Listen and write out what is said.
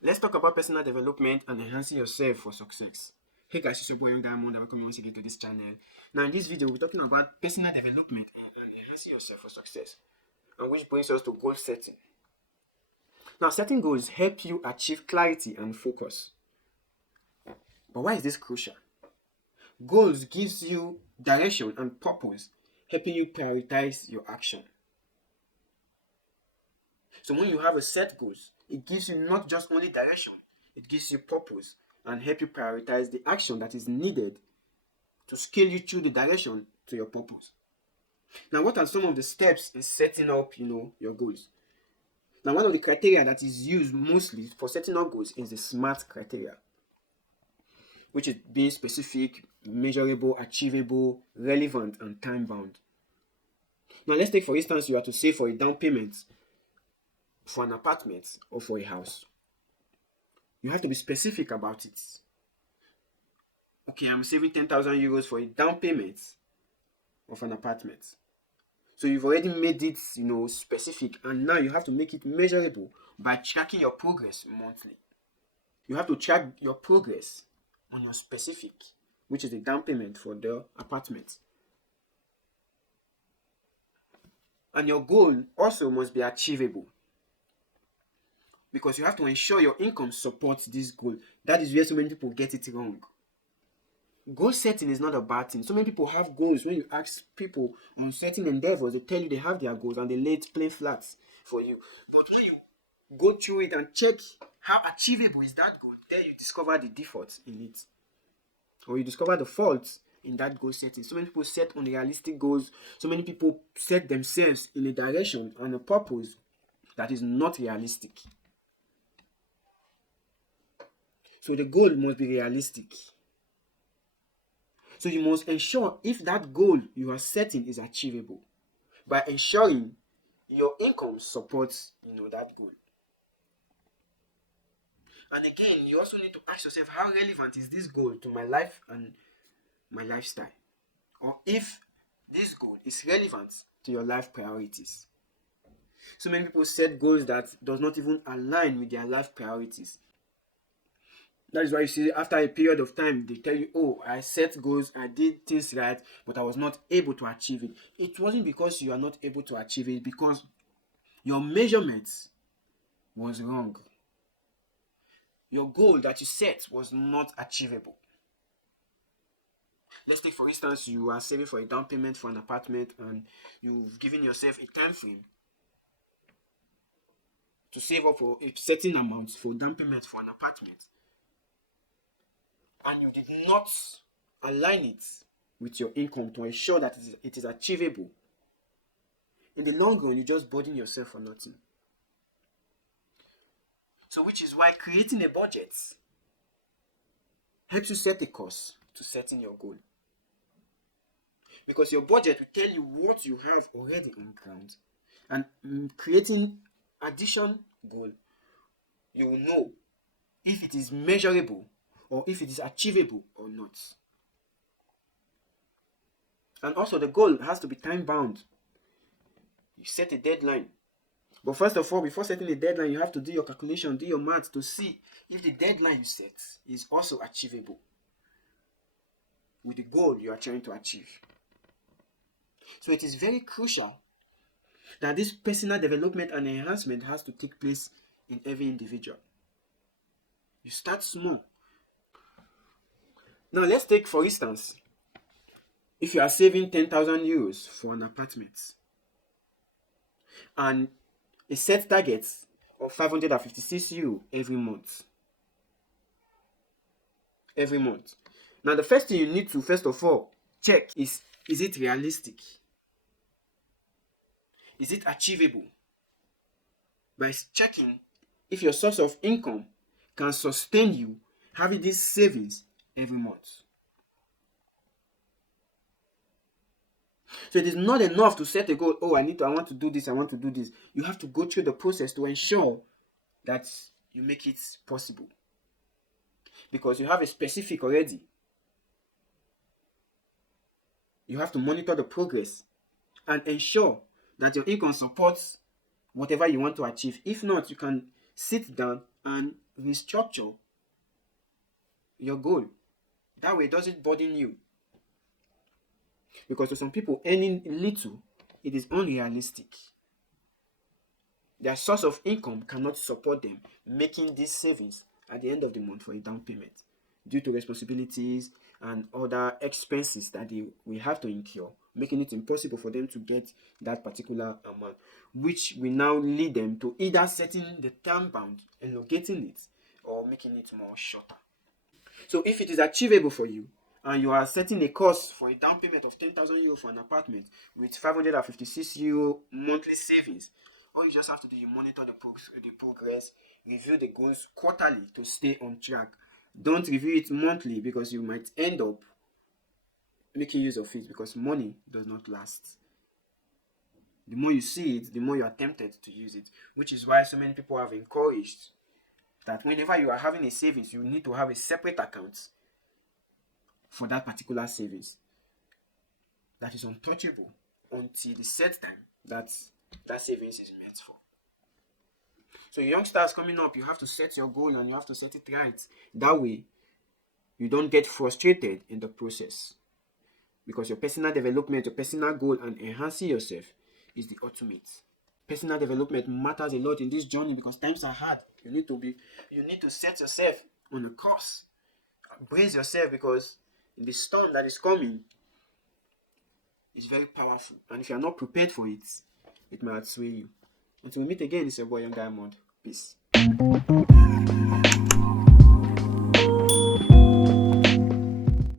Let's talk about personal development and enhancing yourself for success. Hey guys, it's your boy Young Diamond and welcome once again to this channel. Now in this video, we're talking about personal development and enhancing yourself for success, and which brings us to goal setting. Now, setting goals help you achieve clarity and focus. But why is this crucial? Goals gives you direction and purpose, helping you prioritize your action. So when you have a set goals, it gives you not just only direction, it gives you purpose and help you prioritize the action that is needed to scale you through the direction to your purpose. Now, what are some of the steps in setting up, your goals? Now, one of the criteria that is used mostly for setting up goals is the SMART criteria, which is being specific, measurable, achievable, relevant, and time-bound. Now, let's take, for instance, you are to save for a down payment for an apartment or for a house. You have to be specific about it. Okay, I'm saving 10,000 euros for a down payment of an apartment. So you've already made it, specific, and now you have to make it measurable by tracking your progress monthly. You have to track your progress on your specific, which is the down payment for the apartment. And your goal also must be achievable, because you have to ensure your income supports this goal. That is where so many people get it wrong. Goal setting is not a bad thing. So many people have goals. When you ask people on certain endeavors, they tell you they have their goals and they lay it plain flat for you. But when you go through it and check how achievable is that goal, then you discover the defaults in it, or you discover the faults in that goal setting. So many people set unrealistic goals. So many people set themselves in a direction and a purpose that is not realistic. So the goal must be realistic. So you must ensure if that goal you are setting is achievable by ensuring your income supports, that goal. And again, you also need to ask yourself, how relevant is this goal to my life and my lifestyle? Or if this goal is relevant to your life priorities. So many people set goals that does not even align with their life priorities. That is why you see after a period of time, they tell you, oh, I set goals, I did things right, but I was not able to achieve it. It wasn't because you are not able to achieve it, because your measurements was wrong. Your goal that you set was not achievable. Let's take, for instance, you are saving for a down payment for an apartment and you've given yourself a time frame to save up for a certain amount for down payment for an apartment. And you did not align it with your income to ensure that it is achievable. In the long run, you just burden yourself for nothing. So which is why creating a budget helps you set a course to setting your goal. Because your budget will tell you what you have already on ground. And creating addition goal, you will know if it is measurable or if it is achievable or not. And also the goal has to be time bound. You set a deadline. But first of all, before setting a deadline, you have to do your calculation, do your math to see if the deadline you set is also achievable with the goal you are trying to achieve. So it is very crucial that this personal development and enhancement has to take place in every individual. You start small. Now let's take, for instance, if you are saving 10,000 euros for an apartment and a set target of 556 euro every month. Now the first thing you need to, first of all, check is it realistic? Is it achievable? By checking if your source of income can sustain you having these savings every month. So it is not enough to set a goal, oh, I want to do this. You have to go through the process to ensure that you make it possible. Because you have a specific already. You have to monitor the progress and ensure that your income supports whatever you want to achieve. If not, you can sit down and restructure your goal. That way, it doesn't burden you. Because to some people, earning little, it is unrealistic. Their source of income cannot support them making these savings at the end of the month for a down payment due to responsibilities and other expenses that they will have to incur, making it impossible for them to get that particular amount, which will now lead them to either setting the term bound, elongating it, or making it more shorter. So if it is achievable for you and you are setting a cost for a down payment of 10,000 euro for an apartment with 556 euro monthly savings, all you just have to do, you monitor the progress, review the goals quarterly to stay on track. Don't review it monthly because you might end up making use of it, because money does not last. The more you see it, the more you are tempted to use it, which is why so many people have encouraged that whenever you are having a savings, you need to have a separate account for that particular savings that is untouchable until the set time that that savings is meant for. So youngsters coming up, you have to set your goal and you have to set it right. That way, you don't get frustrated in the process, because your personal development, your personal goal, and enhancing yourself is the ultimate. Personal development matters a lot in this journey because times are hard. You need to set yourself on a course. Brace yourself, because the storm that is coming is very powerful. And if you are not prepared for it, it might sway you. Until we meet again, it's your boy Young Diamond. Peace.